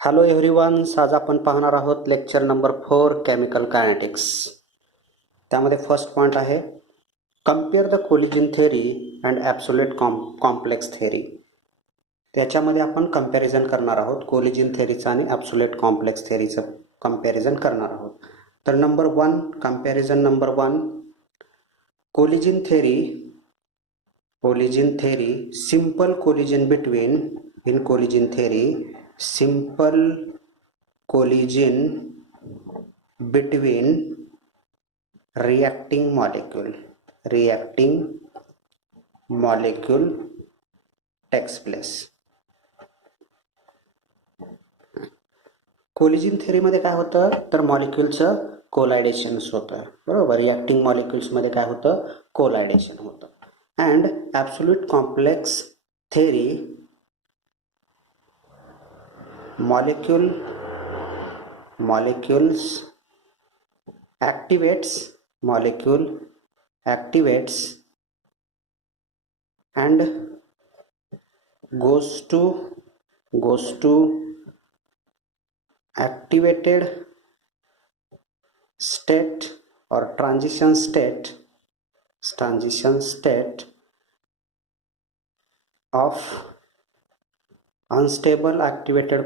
Hello everyone, आज आपण पाहणार आहोत लेक्चर नंबर 4 केमिकल कायनेटिक्स. त्यामध्ये फर्स्ट पॉइंट आहे compare the collision theory and absolute complex theory. त्याच्यामध्ये आपण कंपॅरिझन करणार आहोत कोलिजन थेअरीचं आणि ॲब्सोल्यूट कॉम्प्लेक्स थेअरीचं कंपॅरिझन करणार आहोत. तर number 1, comparison number 1, collision theory simple collision between in collision theory simple collision between reacting molecule takes place. Collision थेअरीमध्ये काय होतं तर मॉलिक्युलचं कोलायडेशन होतं, बरोबर. रिॲक्टिंग मॉलिक्युल्समध्ये काय होतं, कोलायडेशन होतं. And absolute complex theory molecule activates and goes to activated state or transition state of unstable activated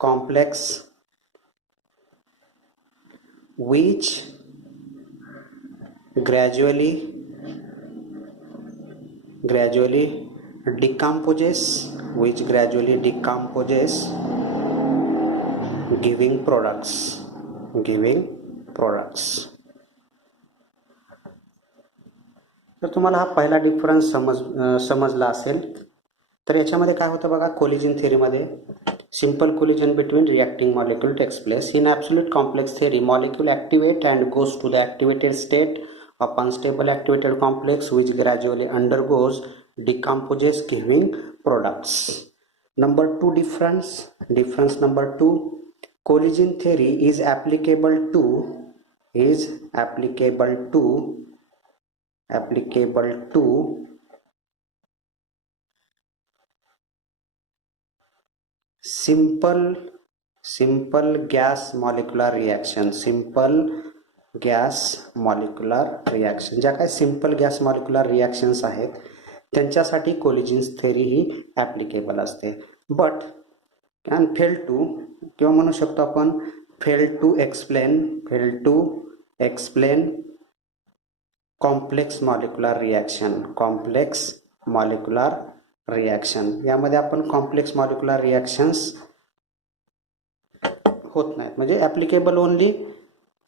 complex which gradually decomposes giving products. तर तुम्हाला हा पहिला डिफरन्स समजला असेल. तर याच्यामध्ये काय होतं बघा, कोलिजन थेअरीमध्ये simple collision between reacting molecule takes place. In absolute complex theory molecule activate and goes to the activated state of unstable activated complex which gradually undergoes decomposes giving products. Number 2 difference number 2, collision theory is applicable to simple gas molecular reaction. ज्या काही simple gas molecular reactions आहेत त्यांच्यासाठी collision theory ही applicable असते. But can fail to, किंवा म्हणू शकतो आपण fail to explain complex molecular reaction. यामध्ये आपण कॉम्प्लेक्स मॉलिक्युलर रिॲक्शन्स होत नाहीत, म्हणजे applicable only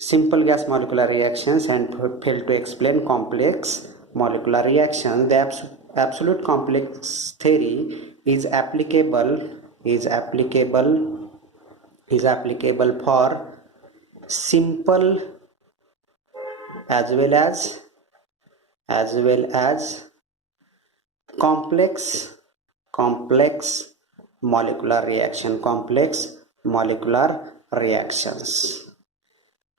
simple gas molecular reactions and fail to explain complex molecular reactions. The absolute complex theory is applicable for simple as well as complex molecular reactions.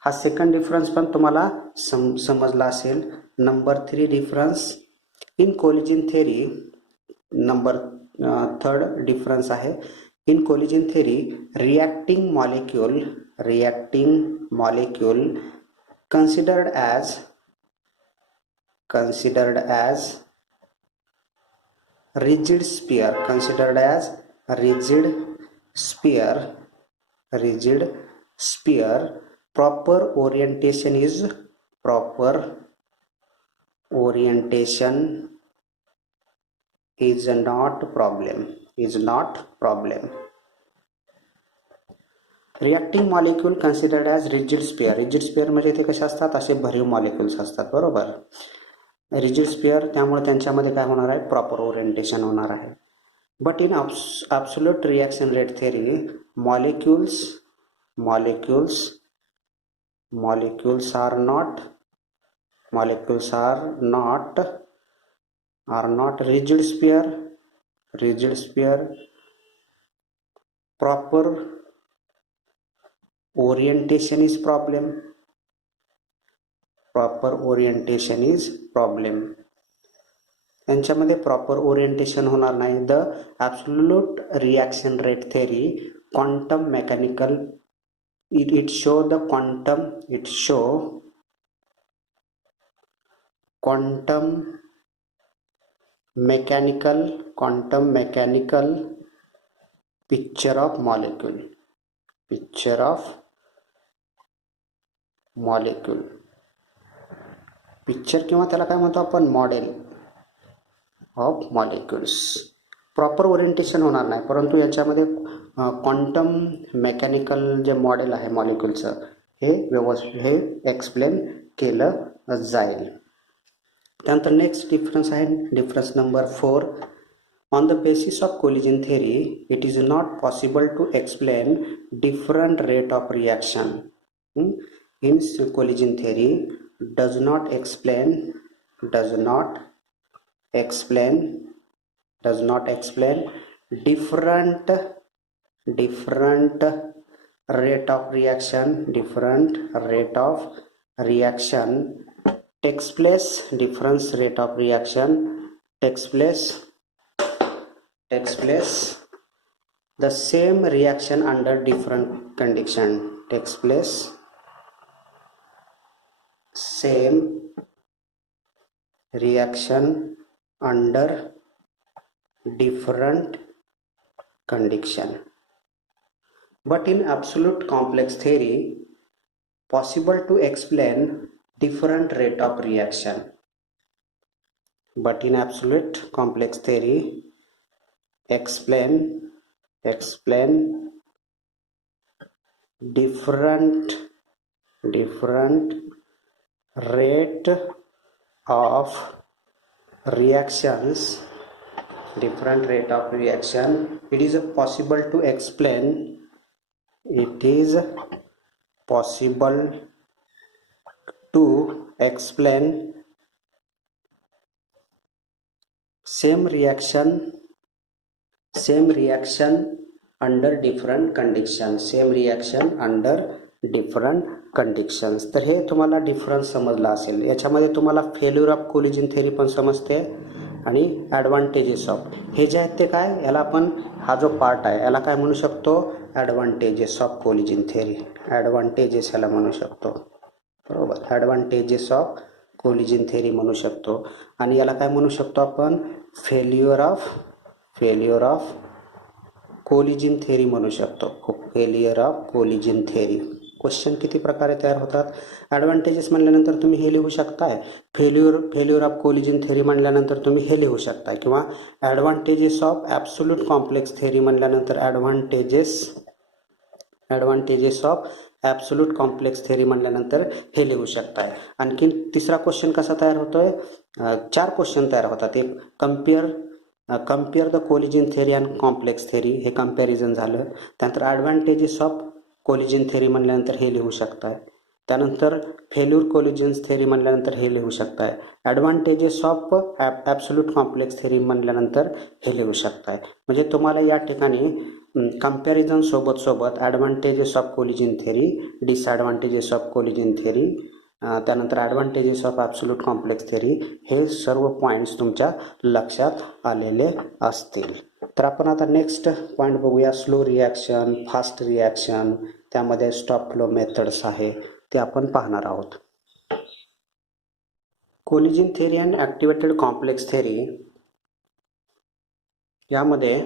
हा second difference पण तुम्हाला समजला असेल. Number 3 difference in collision theory. Number 3 difference आहे in collision theory reacting molecule considered as rigid sphere. Proper orientation is not problem. Reacting molecule considered as rigid sphere म्हणजे ते कसे असतात, असे भरीव मॉलिक्युल्स असतात, बरोबर. रिजिड स्पिअर, त्यामुळे त्यांच्यामध्ये काय होणार आहे, प्रॉपर ओरिएंटेशन होणार आहे. But in absolute reaction rate theory molecules are not rigid sphere. Proper orientation is problem. यांच्यामध्ये प्रॉपर ओरिएंटेशन होणार नाही. The absolute reaction rate theory, quantum mechanical, it show the quantum, it show quantum mechanical picture of molecule, picture किंवा त्याला काय म्हणतो आपण, model of molecules. Proper orientation होणार नाही, परंतु याच्यामध्ये क्वांटम मेकॅनिकल जे मॉडेल आहे मॉलिक्युलचं हे एक्सप्लेन केलं जाईल. त्यानंतर नेक्स्ट डिफरन्स आहे difference number 4. On the basis of collision theory it is not possible to explain different rate of reaction. In collision theory does not explain different rate of reaction takes place. Difference rate of reaction takes place the same reaction under different condition, takes place same reaction under different condition. But in absolute complex theory possible to explain different rate of reaction. But in absolute complex theory explain different rate of reactions, it is possible to explain same reaction under different conditions. तर हे तुम्हाला difference समजला असेल. याच्यामध्ये तुम्हाला failure of collision theory पण समजते आणि ॲडव्हान्टेजेस ऑफ, हे जे आहेत ते काय, याला आपण हा जो पार्ट आहे याला काय म्हणू शकतो, advantages of collision theory, advantages याला म्हणू शकतो, बरोबर, ॲडव्हान्टेजेस ऑफ कोलिजन थेरी म्हणू शकतो. आणि याला काय म्हणू शकतो आपण, फेल्युअर ऑफ कोलिजन थेरी म्हणू शकतो, failure of collision theory. Question किती प्रकारे तयार होतात. ॲडव्हान्टेजेस म्हणल्यानंतर तुम्ही हे लिहू शकताय, फेल्युअर ऑफ कोलिजन थेरी म्हणल्यानंतर तुम्ही हे लिहू शकताय, किंवा advantages of absolute complex theory म्हणल्यानंतर advantages of absolute complex theory म्हणल्यानंतर हे लिहू शकताय. आणखी तिसरा क्वेश्चन कसा तयार होतोय, 4 क्वेश्चन तयार होतात. एक compare the collision theory and complex theory, हे कम्पॅरिझन झालं. त्यानंतर ॲडव्हान्टेजेस ऑफ कोलिजन थेरी म्हणल्यानंतर हे लिहू शकताय. त्यानंतर फेल्युअर कोलिजन थेरी म्हणल्यानंतर हे लिहू शकताय. Advantages of absolute complex theory म्हणल्यानंतर हे लिहू शकताय. म्हणजे तुम्हाला या ठिकाणी कम्पॅरिझन सोबत advantages of collision theory, disadvantages of collision theory, त्यानंतर advantages of absolute complex theory, हे सर्व पॉईंट्स तुमच्या लक्षात आलेले असतील. तर आपण आता नेक्स्ट पॉईंट बघूया, स्लो रिॲक्शन, फास्ट रिॲक्शन, त्यामध्ये स्टॉप फ्लो मेथड्स आहे ते आपण पाहणार आहोत. Collision theory and activated complex theory यामध्ये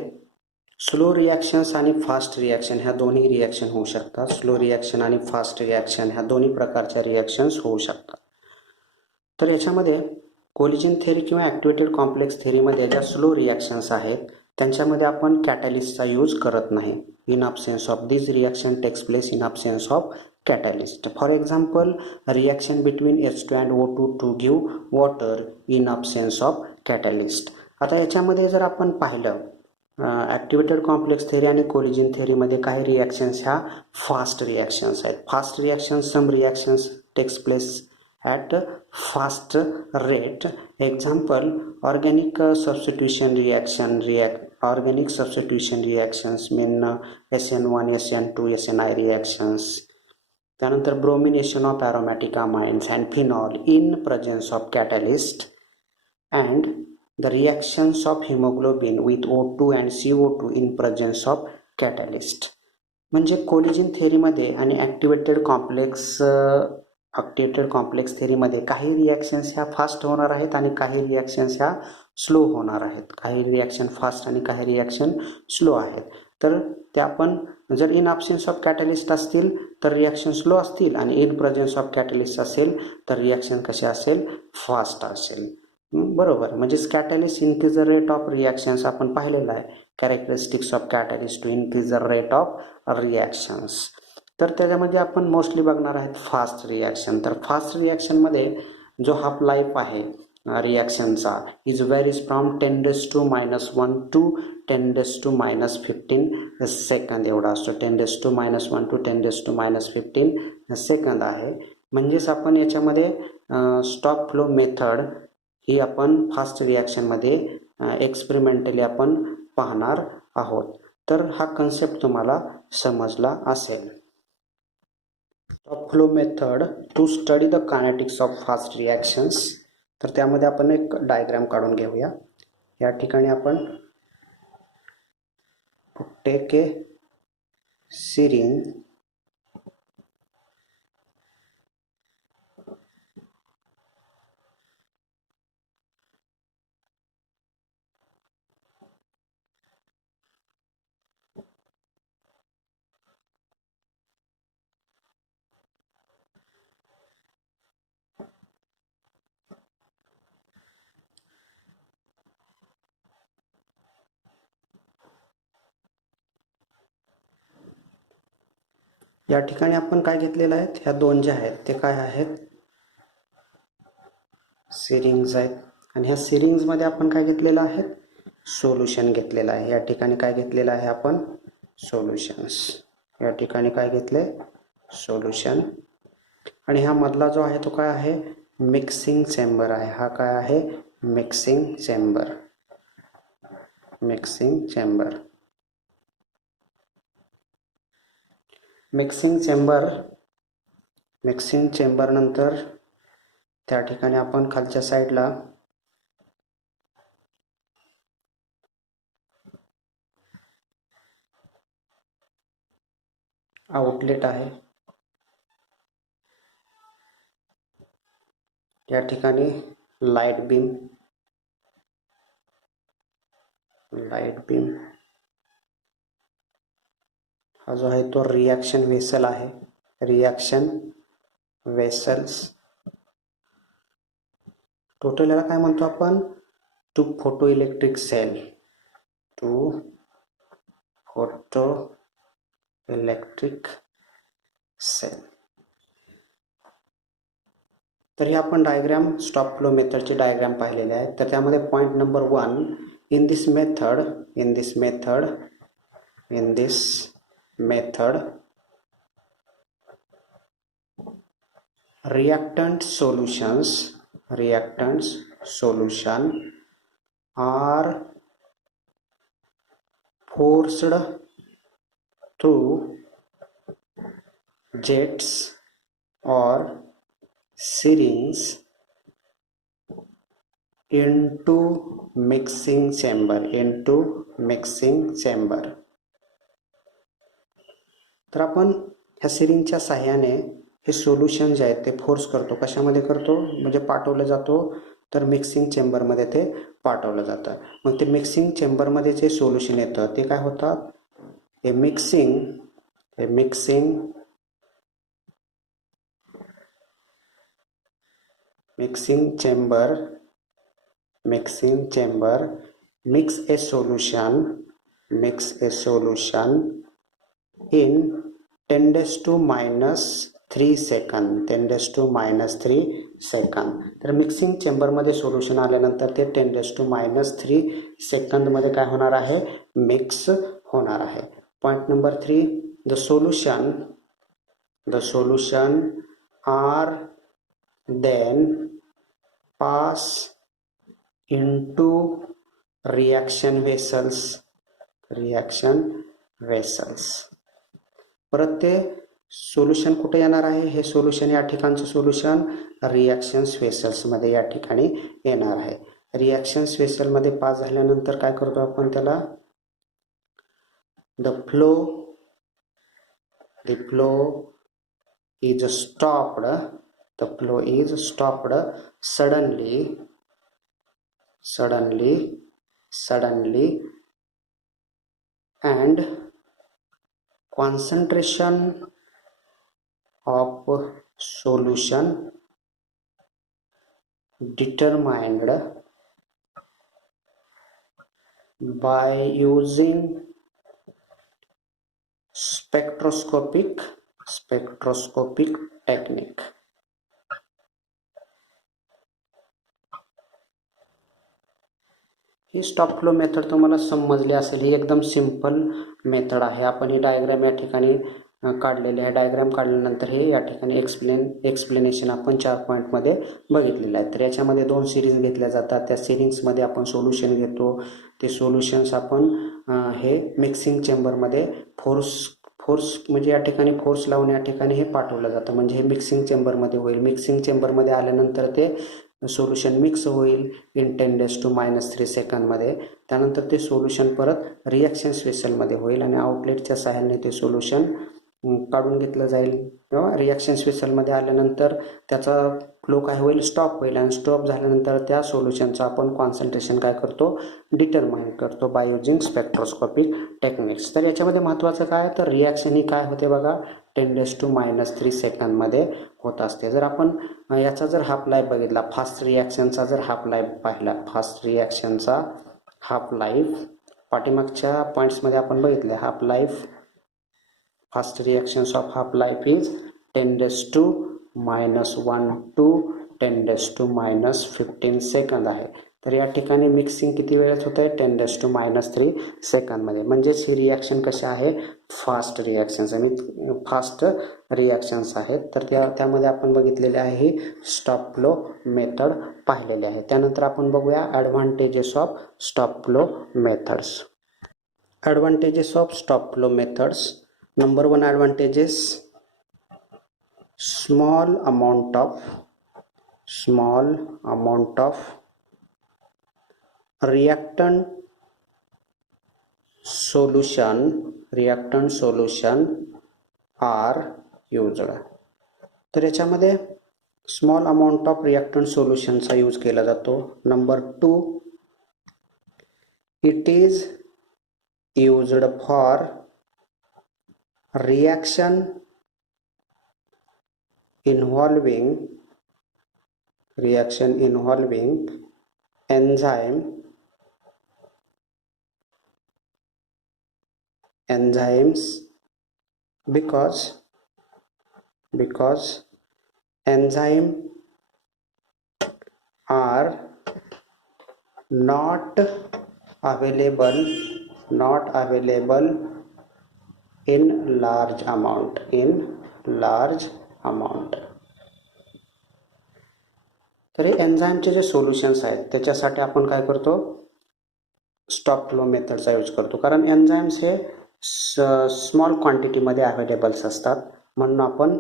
स्लो रिॲक्शन्स आणि फास्ट रिॲक्शन ह्या दोन्ही रिॲक्शन होऊ शकतात. स्लो रिॲक्शन आणि फास्ट रिॲक्शन ह्या दोन्ही प्रकारच्या रिॲक्शन्स होऊ शकतात. तर याच्यामध्ये कोलिजन थेरी किंवा ॲक्टिवेटेड कॉम्प्लेक्स थेरीमध्ये ज्या स्लो रिॲक्शन्स आहेत त्यांच्यामध्ये आपण कॅटॅलिस्टचा यूज करत नाही. In absence of this reaction takes place in absence of catalyst. For example, reaction between H2 and O2 to give water in absence of catalyst. आता याच्यामध्ये जर आपण पाहिलं, ॲक्टिवेटेड कॉम्प्लेक्स थेरी आणि कोलिजन थेरीमध्ये काही रिॲक्शन्स ह्या फास्ट रिॲक्शन्स आहेत. Fast reactions, some reactions takes place at fast rate. Example, organic substitution reactions mean SN1, SN2, SNI reactions. त्यानंतर bromination of aromatic amines and phenol in presence of catalyst and the reactions of haemoglobin with O2 and CO2 in presence of catalyst. म्हणजे collision थेअरीमध्ये आणि activated complex थेअरीमध्ये काही reactions ह्या fast होणार आहेत आणि काही reactions ह्या स्लो होणार आहेत. काही रिॲक्शन फास्ट आणि काही रिॲक्शन स्लो आहेत. तर त्या आपण जर इन ॲब्सेन्स ऑफ कॅटॅलिस्ट असतील तर रिॲक्शन स्लो असतील आणि इन प्रेझन्स ऑफ कॅटॅलिस्ट असेल तर रिॲक्शन कसे असेल, फास्ट असेल. बरोबर. म्हणजेच catalyst increase the rate of reactions आपण पाहिलेलं आहे. Characteristics of catalyst to increase the rate of reactions. तर त्याच्यामध्ये आपण मोस्टली बघणार आहेत फास्ट रिॲक्शन. तर फास्ट रिॲक्शनमध्ये जो हाफ लाईफ आहे रिॲक्शनचा is varies from 10⁻⁻1 to 10⁻⁻15 second एवढा असतो. 10⁻⁻1 टू 10⁻⁻15 सेकंद आहे. म्हणजेच आपण याच्यामध्ये स्टॉप फ्लो मेथड ही आपण फास्ट रिॲक्शनमध्ये एक्सपेरिमेंटली आपण पाहणार आहोत. तर हा कन्सेप्ट तुम्हाला समजला असेल. Stop flow method to study the kinetics of fast reactions. तर त्यामध्ये आपण एक डायग्राम काढून घेऊया. या ठिकाणी आपण टेक ए सिरिंज या ठिकाणी आपण काय घेतलेलं आहे, ह्या दोन ज्या आहेत ते काय आहेत, सिरिंग्ज आहेत. आणि ह्या सिरिंग्जमध्ये आपण काय घेतलेलं आहे, सोल्युशन घेतलेलं आहे. या ठिकाणी काय घेतलेलं आहे आपण, सोल्युशन्स. या ठिकाणी काय घेतले, सोल्युशन. आणि ह्या मधला जो आहे तो काय आहे, मिक्सिंग चेंबर आहे. हा काय आहे, mixing chamber. Mixing chamber. Mixing chamber नंतर त्या ठिकाणी आपण खालच्या साईडला आउटलेट आहे. या ठिकाणी लाईट बीम हा जो आहे तो रिॲक्शन वेसल आहे. Reaction vessels. टोटल याला काय म्हणतो आपण, two photo electric cell. Two photo electric cell. तर ही आपण डायग्राम स्टॉप फ्लो मेथडची डायग्राम पाहिलेली आहे. तर त्यामध्ये point number 1, in this method reactant solution are forced through jets or syringes into mixing chamber. तर आपण ह्या सिरिंजच्या साह्याने हे सोल्युशन जे आहे ते फोर्स करतो. कशामध्ये करतो, म्हणजे पाठवलं जातो, तर मिक्सिंग चेंबरमध्ये ते पाठवलं जातं. मग ते मिक्सिंग चेंबरमध्ये जे सोल्युशन येतं ते काय होतं, हे mixing chamber mix a solution in 10⁻³ second. 10⁻³ second. तर मिक्सिंग चेंबरमध्ये सोल्युशन आल्यानंतर ते 10⁻³ सेकंदमध्ये काय होणार आहे, मिक्स होणार आहे. Point number 3, the solution are then pass into reaction vessels. परत ते सोल्युशन कुठे येणार आहे, हे सोल्युशन या ठिकाणचं सोल्युशन रिॲक्शन वेसल्स मध्ये या ठिकाणी येणार आहे. रिॲक्शन्स वेसलमध्ये पास झाल्यानंतर काय करतो आपण त्याला, the flow is stopped, the flow is stopped suddenly and concentration of solution determined by using spectroscopic technique. He stop flow method तुम्हाला समजली असेल. ही एकदम सिंपल मेथड आहे. आपण ही डायग्राम या ठिकाणी काढलेली आहे. डायग्राम काढल्यानंतर हे या ठिकाणी एक्सप्लेनेशन आपण 4 पॉईंटमध्ये बघितलेलं आहे. तर याच्यामध्ये 2 सिरीज घेतल्या जातात. त्या सिरीजमध्ये आपण सोल्युशन घेतो. ते सोल्युशन्स आपण हे मिक्सिंग चेंबरमध्ये फोर्स म्हणजे या ठिकाणी फोर्स लावून या ठिकाणी हे पाठवलं जातं. म्हणजे हे मिक्सिंग चेंबरमध्ये होईल. मिक्सिंग चेंबरमध्ये आल्यानंतर ते सोल्युशन मिक्स होईल इन 10⁻³ सेकंदमध्ये. त्यानंतर ते सोल्युशन परत रिॲक्शन्स वेसलमध्ये होईल आणि आउटलेटच्या सहाय्याने ते सोल्युशन काढून घेतलं जाईल. किंवा रिॲक्शन्स वेसलमध्ये आल्यानंतर त्याचा फ्लो काय होईल, स्टॉप होईल. आणि स्टॉप झाल्यानंतर त्या सोल्युशनचं आपण कॉन्सन्ट्रेशन काय करतो, डिटरमाइन करतो बाय युजिंग स्पेक्ट्रोस्कोपिक टेक्निक्स. तर याच्यामध्ये महत्त्वाचं काय, तर रिॲक्शन ही काय होते बघा, 10⁻³ सेकंदमध्ये होत असते. जर आपण याचा जर हाफ लाईफ बघितला, फास्ट रिॲक्शनचा जर हाफ लाईफ पाहिला, फास्ट रिॲक्शनचा हाफ लाईफ पाठीमागच्या पॉईंट्समध्ये आपण बघितले. Half life, fast reactions of half life is 10⁻⁻1 to 10⁻⁻15 second आहे. तर या ठिकाणी मिक्सिंग किती वेळेत होत आहे, 10⁻³ सेकंदमध्ये. म्हणजेच ही रिॲक्शन कशा आहे, फास्ट रिॲक्शन्स आणि फास्ट रिॲक्शन्स आहेत. तर त्यामध्ये आपण बघितलेले आहे स्टॉप फ्लो मेथड पाहिलेले आहे. त्यानंतर आपण बघूया advantages of stop flow methods. Advantages of stop flow methods. Number 1 advantage is small amount of reactant solution are used. तर याच्यामध्ये स्मॉल अमाउंट ऑफ रिॲक्टंट सोल्युशनचा यूज केला जातो. नंबर 2, it is used for reaction involving enzymes because enzyme are not available in large amount. तर हे एन्झाईमचे जे सोल्युशन्स आहेत त्याच्यासाठी आपण काय करतो, स्टॉप फ्लो मेथडचा यूज करतो. कारण एन्झाईम्स हे स्मॉल क्वांटिटीमध्ये अवेलेबल्स असतात. म्हणून आपण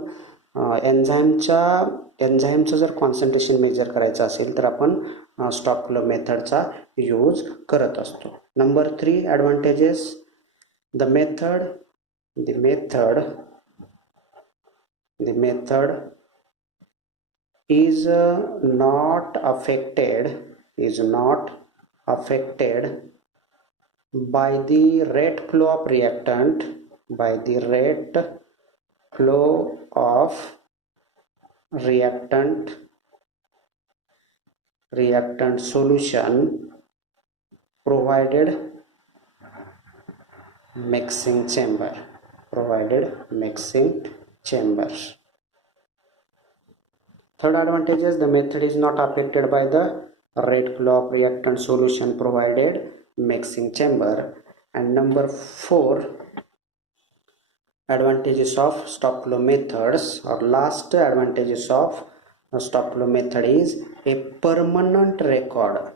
एन्झाईमचं जर कॉन्सन्ट्रेशन मेजर करायचं असेल तर आपण स्टॉप फ्लो मेथडचा यूज करत असतो. Number 3 advantages. The method is not affected by the rate flow of reactant solution provided mixing chamber. Third advantage is the method is not affected by the rate flow of reactant solution provided mixing chamber. And number 4 advantages of stop flow methods, or last advantages of stop flow method is a permanent record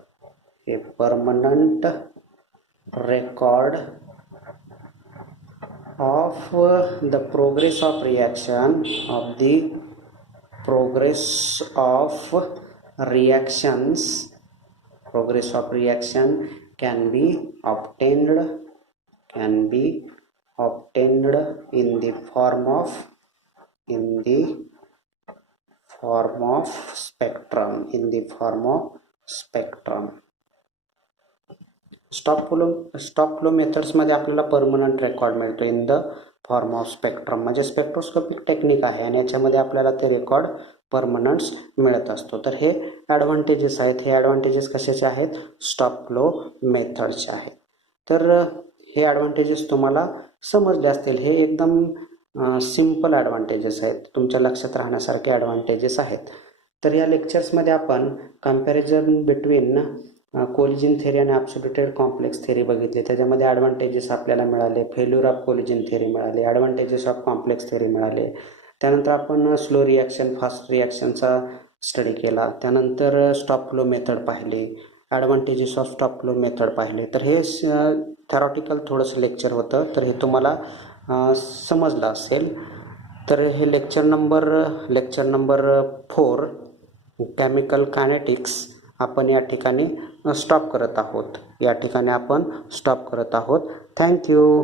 of the progress of reactions Progress of reaction can be obtained in the form of spectrum. Stop flow मेथड्समध्ये आपल्याला permanent record मिळतो in the form of spectrum. म्हणजे spectroscopic technique आहे आणि याच्यामध्ये आपल्याला ते record परमनंट्स मिळत असतो. तर हे ॲडव्हान्टेजेस आहेत. हे ॲडव्हान्टेजेस कशाचे आहेत? स्टॉप फ्लो मेथडचे आहेत. तर हे ॲडव्हान्टेजेस तुम्हाला समजले असतील. हे एकदम सिम्पल ॲडव्हान्टेजेस आहेत, तुमच्या लक्षात राहण्यासारखे ॲडव्हान्टेजेस आहेत. तर या लेक्चर्समध्ये आपण कम्पॅरिझन बिटवीन कोलिजन थेरी आणि ॲब्सोल्युटेड कॉम्प्लेक्स थेरी बघितले. त्याच्यामध्ये ॲडव्हान्टेजेस आपल्याला मिळाले, फेल्युअर ऑफ कोलिजन थेरी मिळाले, ॲडव्हान्टेजेस ऑफ कॉम्प्लेक्स थेरी मिळाले. त्यानंतर आपण स्लो रिॲक्शन फास्ट रिॲक्शनचा स्टडी केला. त्यानंतर स्टॉप फ्लो मेथड पाहिली, advantages of stop flow method पाहिले. तर हे थेरॉटिकल थोडंसं लेक्चर होतं, तर हे तुम्हाला समजलं असेल. तर हे लेक्चर नंबर 4 केमिकल कायनेटिक्स आपण या ठिकाणी स्टॉप करत आहोत. थँक्यू.